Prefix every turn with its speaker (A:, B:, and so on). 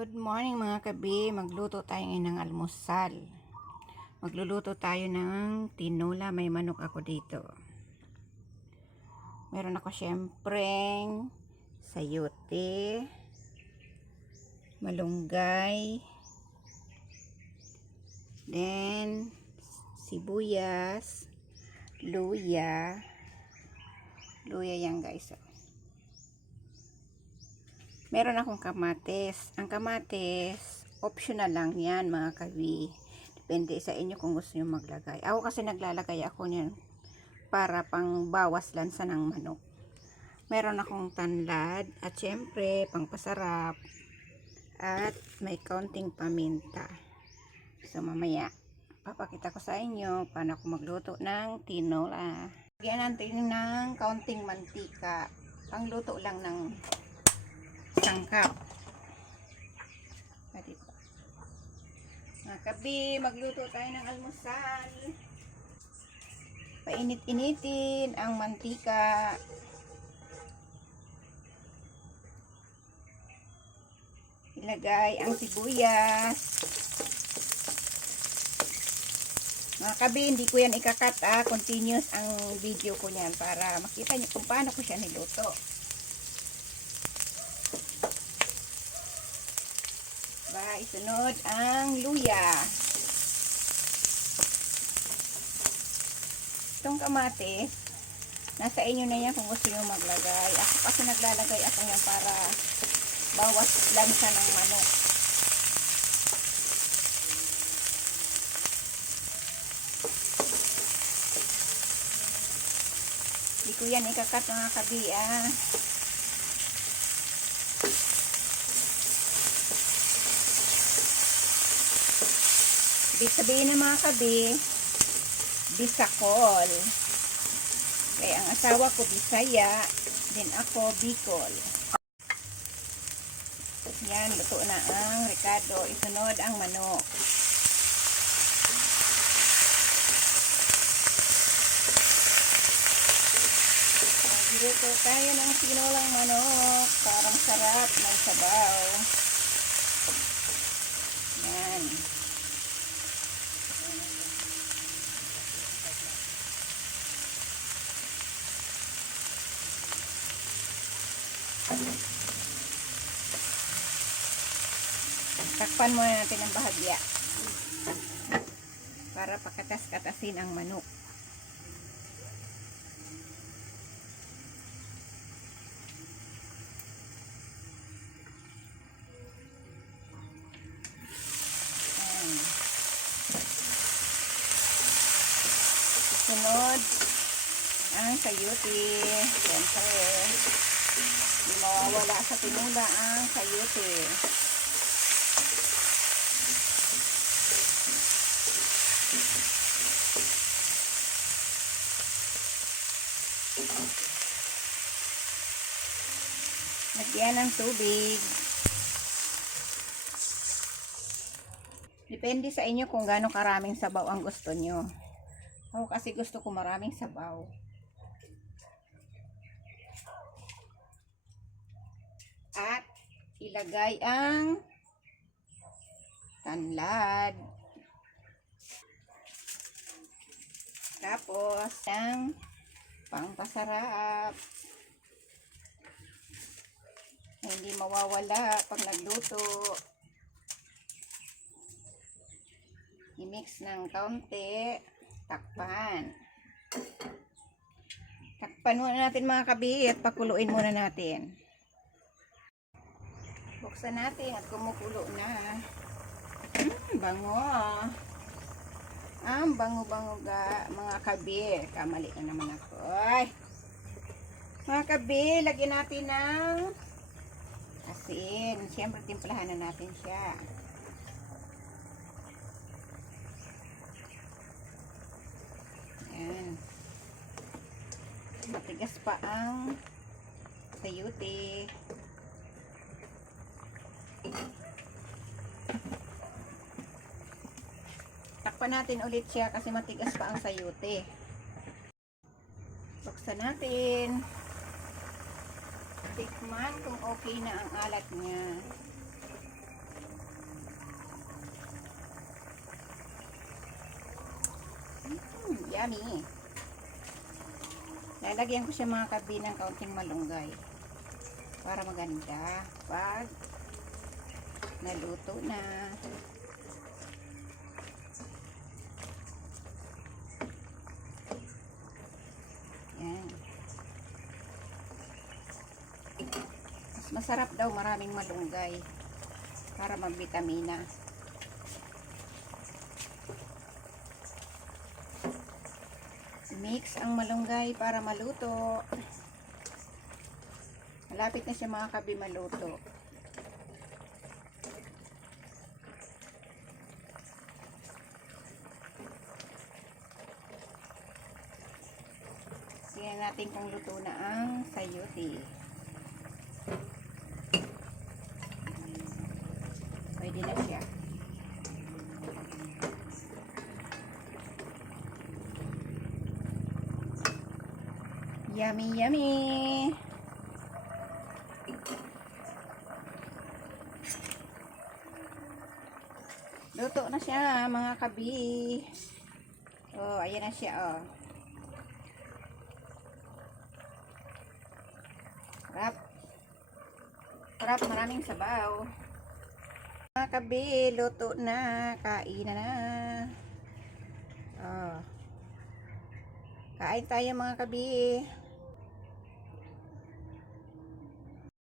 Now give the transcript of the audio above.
A: Good morning mga kabi. Magluto tayo ngayon ng almusal. Magluluto tayo ng tinola. May manok ako dito. Meron ako syempreng sayote, malunggay, then sibuyas, luya, luya yan guys. oh. Meron akong kamates. Ang kamates, optional lang yan mga kawi. Depende sa inyo kung gusto nyo maglagay. Ako kasi naglalagay ako niyan para pang bawas lansa ng manok. Meron akong tanlad at syempre pangpasarap at may kaunting paminta. So mamaya, papakita ko sa inyo paano ako magluto ng tinola. Lagyan natin ng kaunting mantika. Pangluto lang ng isang cup. Pwede po. Mga kabi, magluto tayo ng almusal. Painit-initin ang mantika. Ilagay ang sibuyas. Mga kabi, hindi ko yan ikakat ah. Continuous ang video ko niyan para makita niyo kung paano ko siya niluto. Ba, isunod ang luya. Itong kamatis, nasa inyo na yan kung gusto nyo maglagay. Ako kasi naglalagay ako yan para bawas lansa ng manok. Hindi ko yan ikakat mga kabi ah. Ibig sabihin ng mga kabi, Bisakol. Kaya ang asawa ko Bisaya, din ako Bicol. Yan, luto na ang Ricardo. Isunod ang manok. Magluto tayo ng tinolang manok. Parang sarap, may sabaw. Yan. Takpan muna natin ang bahagya. Para pakatas-katasin ang manok. Sunod ang sayuti. Siyempre, hindi mawawala sa tinula ang sayuti. Lagyan ng tubig. Depende sa inyo kung gaano karaming sabaw ang gusto nyo. Ako kasi gusto ko maraming sabaw. At ilagay ang tanlad. Tapos ang pangpasarap hindi mawawala pag nagluto. I-mix ng kaunti. Takpan. Takpan muna natin mga kabi at pakuluin muna natin. Buksan natin at kumukulo na. Hmm, bango. Ang bango-bango ga mga kabi. Kamali na naman ako. Ay. Mga kabi, lagyan natin ng asin. Siyempre, timplahan na natin siya. Ayan. Matigas pa ang sayuti. Takpan natin ulit siya kasi matigas pa ang sayote. Buksan natin. Tikman kung okay na ang alat niya. Mm, yummy. Lalagyan ko siya mga kabi ng kaunting malunggay para maganda pag naluto na. Yan. Mas masarap daw maraming malunggay para magbitamina. Mix ang malunggay para maluto. Malapit na siya mga kabi maluto. Natin kung luto na ang sayote. Pwede na siya. Yummy, yummy! Luto na siya, mga kabi. Oh, ayan na siya, oh. Sarap. Sarap, maraming sabaw. Mga kabi, luto na. Kain na na. Oh. Kain tayo mga kabi.